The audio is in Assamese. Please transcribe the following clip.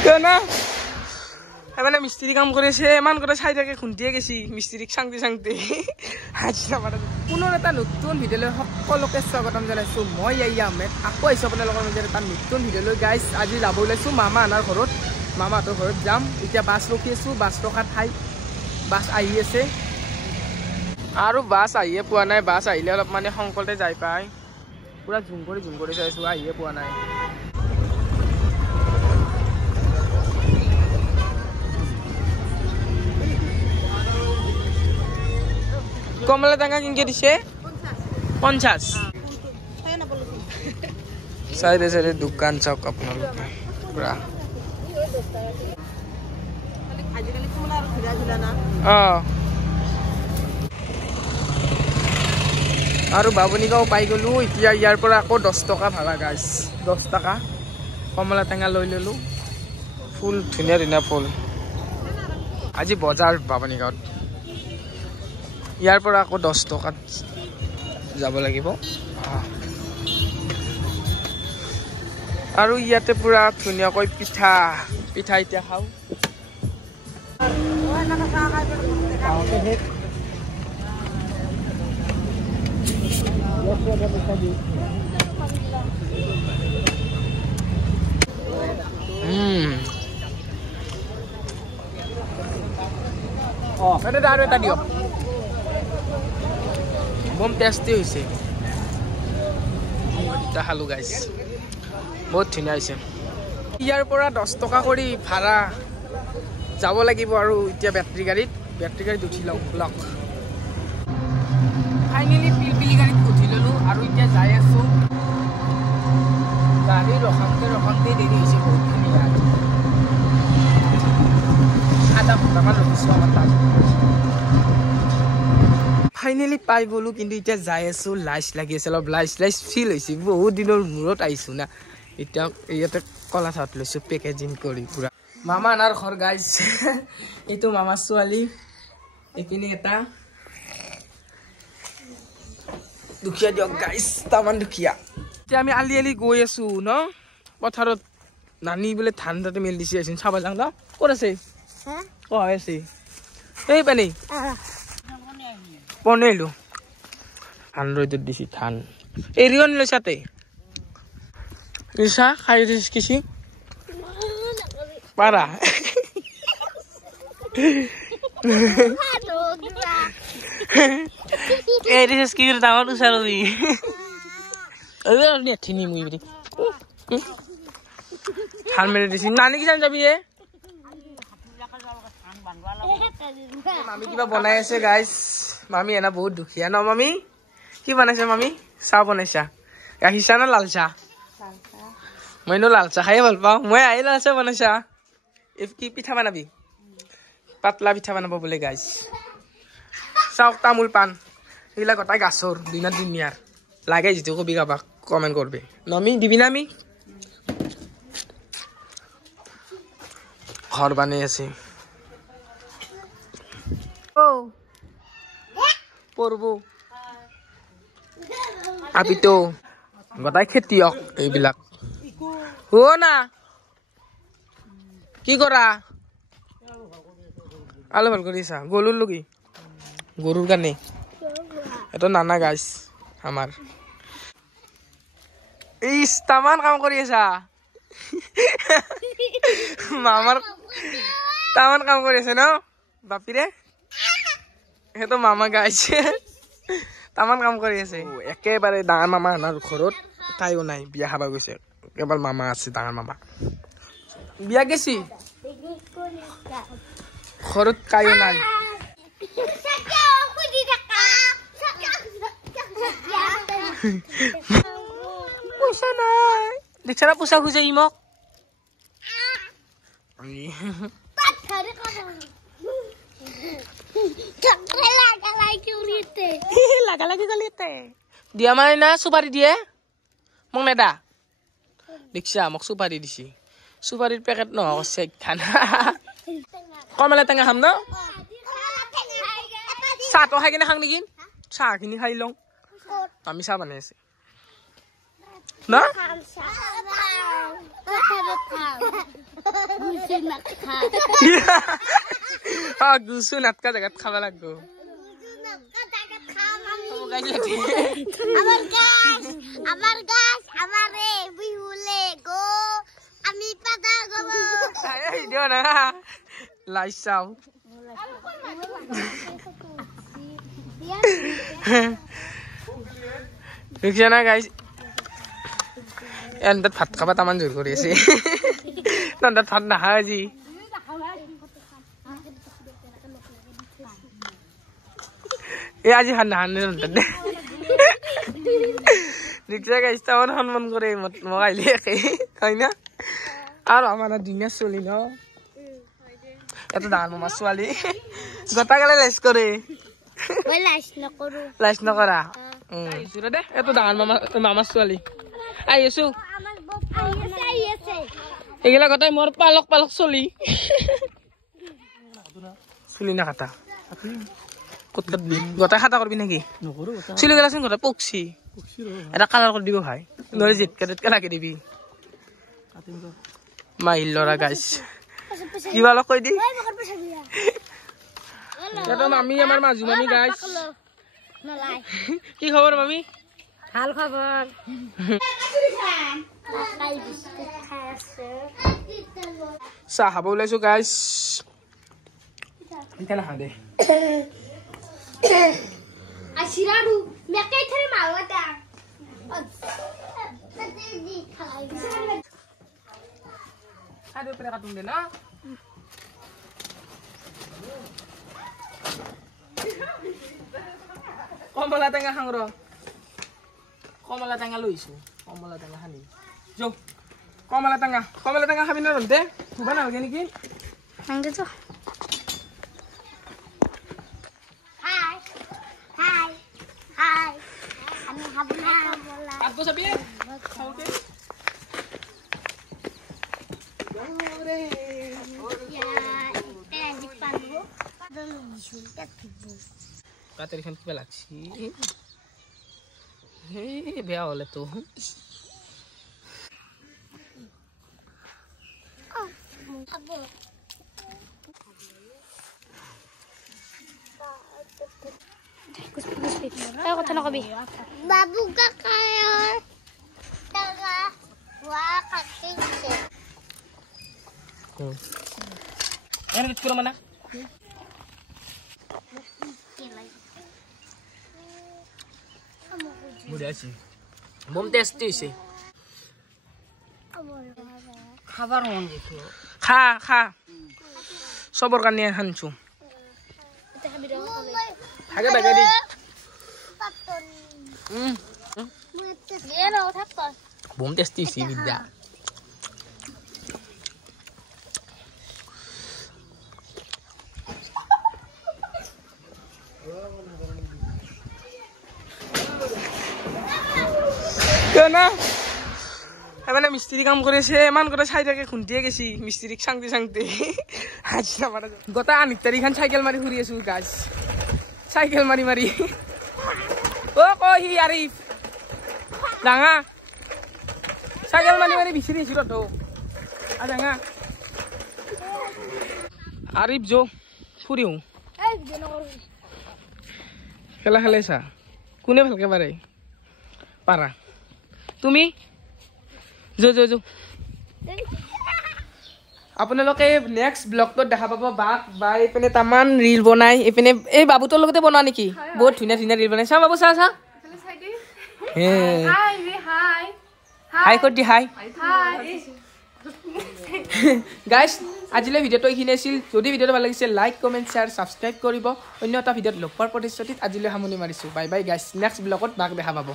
না মানে মিস্ত্ৰি কাম কৰেছে এমন কৰে চাই থাকে খুন্দিয়ে গেছি মিস্ত্ৰিক চাংতে চাংতে পুনৰ এটা নতুন ভিডিঅ'লৈ সকলোকে স্বাগতম জনাইছোঁ মই ইয়াই আহমেদ আকৌ আহিছোঁ আপোনালোকৰ মাজত এটা নতুন ভিডিঅ'লৈ গাইজ আজি যাব ওলাইছোঁ মামা আনাৰ ঘৰত মামাহঁতৰ ঘৰত যাম এতিয়া বাছ ৰখি আছোঁ বাছ ৰখা ঠাই বাছ আহি আছে আৰু বাছ আহিয়ে পোৱা নাই বাছ আহিলে অলপ মানে সংকলতে যাই পায় পুৰা ঝুম কৰি চাইছোঁ আহিয়ে পোৱা নাই কমলা টেঙা কিনকে দিছে 50 সাইডে সাইডে দোকান চাওক আপোনালোকে পুৰা আৰু বাবনিগাঁও পাই গ'লো এতিয়া ইয়াৰ পৰা আকৌ 10 টকা ভাড়া গাইছ 10 টকা কমলা টেঙা লৈ ল'লো ফুল ধুনীয়া ধুনীয়া ফুল আজি বজাৰ বাবনিগাঁৱত ইয়াৰ পৰা আকৌ 10 টকাত যাব লাগিব আৰু ইয়াতে পুৰা ধুনীয়াকৈ পিঠা এতিয়া খাওঁ আৰু এটা দিয়ক বম টেষ্টি হৈছে এটা খালো গাইছ বহুত ধুনীয়া হৈছে ইয়াৰ পৰা 10 টকা কৰি ভাড়া যাব লাগিব আৰু এতিয়া বেটাৰী গাড়ীত উঠি লওঁ ব্লক ফাইনেলি পিলপিলি গাড়ীত উঠি ল'লোঁ আৰু এতিয়া যাই আছোঁ গাড়ী ৰখাওঁতে দেৰি হৈছে বহুতখিনি ইয়াত আধা ঘণ্টামান ৰখিছোঁ আমাৰ তাত ফাইনেলি পাই গ'লোঁ কিন্তু এতিয়া যাই আছোঁ লাইচ লাগি আছে অলপ লাইচ ফিল হৈছে বহুত দিনৰ মূৰত আহিছোঁ না এতিয়া ইয়াতে কলা চাট লৈছোঁ পেকেজিং কৰি পুৰা মামা আনাৰ ঘৰ গাইজ এইটো মামাৰ ছোৱালী এইপিনে এটা দুখীয়া দিয়ক গাইজ তামান দুখীয়া এতিয়া আমি আলি গৈ আছোঁ ন পথাৰত নানি বোলে ধান তাতে মেলি দিছে আহিছোঁ চাব যাওঁ ন ক'ত আছে হৈ আছে এই পানী পনেলো ধান ৰ'দত দিছি ধান এৰিও নিলে চাতে ৰিচা খাই কিছি পাৰা এৰি কি ডাঙৰ উচাৰবি নেঠিনি মুই বুলি ধান মেলি দিছি নানি কিজান যাবি মামি কিবা বনাই আছে গাইজ মামি এনা বহুত দুখীয়া ন মামি কি বনাইছে মামি চাহ বনাইছা গাখীৰ চাহ না লাল চাহ মইনো লাল চাহ খাই ভাল পাওঁ মই আহি লাল চাহ বনাইছা কি পিঠা বনাবি পাতলা পিঠা বনাব বোলে গাইজ চাওক তামোল পাণ এইবিলাক গোটাই গাছৰ দিনীয়াৰ লাগে যিটো কবি কাবাক কমেণ্ট কৰবি নমি দিবি না আমি ঘৰ বনাই আছে পৰবো আপিতো গোটাই খেতিয়ক এইবিলাক না কি কৰা আলু ভাল কৰিছা গৰুৰ লগি গৰুৰ কাৰণে এইটো নানা গাইছ আমাৰ তামান কাম কৰি আছা মামাৰ তামান কাম কৰি আছে ন বাপিৰে সেইটো মামা গাইছে তামান কাম কৰি আছে একেবাৰে ডাঙৰ মামা আনাৰ ঘৰত তাইও নাই বিয়া খাব গৈছে কেৱল মামা আছে ডাঙৰ মামা বিয়া গেছি ঘৰত কাইও নাই পইচা নাই দেখছা না পইচা খুজে ই মোক লাগালাগি গলিতে দিয়া মানে না চুপাৰি দিয়ে মোক নেদা দেখছা মোক চুপাৰি দিছি চুপাৰিৰ পেকেট নহয় কৈছে খানা কমলা টেঙা খাম ন চাহটো খাই কিনে খাং নেকি চাহখিনি খাই লওঁ আমি চাহ বনাই আছে না গুচু নাটকা জেগাত খাব লাগব লাই চাও দেখিছা না গাইছ এন্দাত ভাত খাবা তামান জোৰ কৰি আছে নন্দাত ভাত নাখা আজি এই আজি ভাত নাখানে নন্দাত দেখিছা গাইছ তামান সন্মান কৰে মোক আহিলে একে হয় না আৰু আমাৰ দুনিয়া চলি ন এত ডাঙৰ মামা ছোৱালী গোটা গেলে লাইচ কৰে লাইচ নকৰা দে এত ডাঙৰ মামা ছোৱালী আহি আছো এইগিলা গোটাই মোৰ পালক পালক চলি চুলি না কাটা ক'ত কাটবি গোটাই খাটা কৰবি নেকি চুলি গেলাচোন গোটাই পকছি এটা কালাৰ কৰি দিব ভাই নহ'লে জিটকা টিটকা লাগি দিবি মাইল ল'ৰা গাইছ কিবা অলপ কৈ দি মামি আমাৰ মাজু মামি গাইছ কি খবৰ মামি ভাল খবৰ চাহ খাব ওলাইছো গাইছ এতিয়া নাখা দে কাটুন দে না কমলা টেঙা খাং ৰ কমলা টেঙা লৈছো কমলা টেঙা খানি যাও কমলা টেঙা খাবি না ৰন্তে খুবা নালাগে নেকি কাটাৰিখান কিবা লাগছি বেয়া হলে তো কথা নকবি বাবু কাকায়ৰ টাকা ওয়া কাটিছে এনে কিলো মানে মুড়ি আছে বম টেস্টি হইছে খাবার মন দেখো খা খা সবৰ কাৰণে হানছো থাকে বাগা দি বম টেস্টি হইছে বিদ্যা না মানে মিস্ত্রি কাম করেছে এমন করে সাইডাকে খুন্টিয়ে গেছি মিস্ত্রি সাংতে সাংতে হাজিরা মারা গোটা 8 তারিখ সাইকেল মারি ঘুরি আছো গাছ সাইকেল মারি মারি ও কহি আরিফ ডাঙা সাইকেল মারি মারি বিছি দিছি তো ডাঙা আরিফ যো ফুরিও খেলা খেলাইছা কোনে ভালকে পারে পারা তুমি আপোনালোকে নেক্সট ব্লগত দেখা পাব বাক বা এইপিনে তামান ৰিল বনাই এইপিনে এই বাবুটোৰ লগতে বনোৱা নেকি বহুত ধুনীয়া ধুনীয়া ৰিল বনাই চা বাবু চা চা হাই কৰি দি হাই গাইজ আজিলৈ ভিডিঅ'টো এইখিনি আছিল যদি ভিডিঅ'টো ভাল লাগিছে লাইক কমেণ্ট শ্বেয়াৰ ছাবস্ক্ৰাইব কৰিব অন্য এটা ভিডিঅ'ত লগ পোৱাৰ প্ৰতিশ্ৰুতিত আজিলৈ সামৰণি মাৰিছোঁ বাই বাই গাইজ নেক্সট ব্লগত বাক দেখা পাব